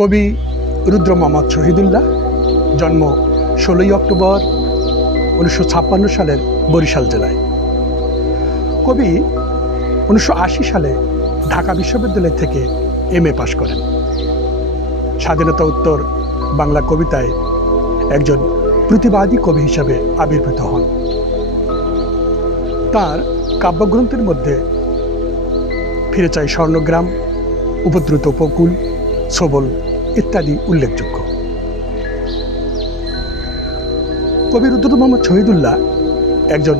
কবি রুদ্র মোহাম্মদ শহীদুল্লাহ, জন্ম 16ই অক্টোবর 1956 সালের বরিশাল জেলায়। কবি 1980 সালে ঢাকা বিশ্ববিদ্যালয় থেকে MA পাশ করেন। স্বাধীনতা উত্তর বাংলা কবিতায় একজন প্রতিবাদী কবি হিসাবে আবির্ভূত হন। তার কাব্যগ্রন্থের মধ্যে ফিরে চাই স্বর্ণগ্রাম, উপদ্রুত উপকূল, সবল ইত্যাদি উল্লেখযোগ্য। কবি রুদ্র মোহাম্মদ শহীদুল্লাহ একজন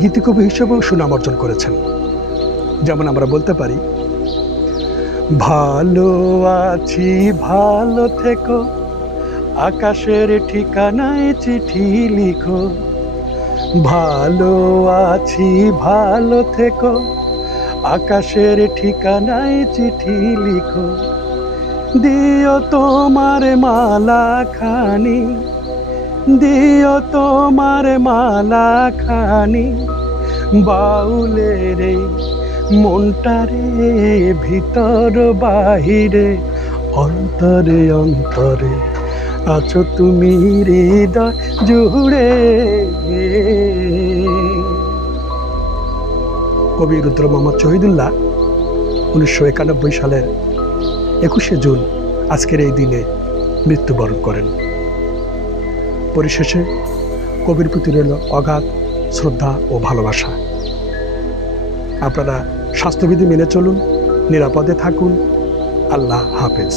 গীতিকবি হিসেবেও সুনাম অর্জন করেছেন। যেমন আমরা বলতে পারি, ভালো আছি ভালো থেকো, আকাশের ঠিকানায় চিঠি লিখো। ভালো আছি ভালো থেকো, আকাশের ঠিকানায় চিঠি লিখো। দিও তোমার মালা খানি, দিও তোমার মালা খানি, বাউলের এই মনটারে ভিতর বাহিরে, অন্তরে অন্তরে আছো তুমি হৃদয় জুড়ে। কবি রুদ্র মোহাম্মদ শহীদুল্লাহ 1991 সালের 21শে জুন আজকের এই দিনে মৃত্যুবরণ করেন। পরিশেষে কবির প্রতি রইল অগাধ শ্রদ্ধা ও ভালোবাসা। আপনারা স্বাস্থ্যবিধি মেনে চলুন, নিরাপদে থাকুন। আল্লাহ হাফেজ।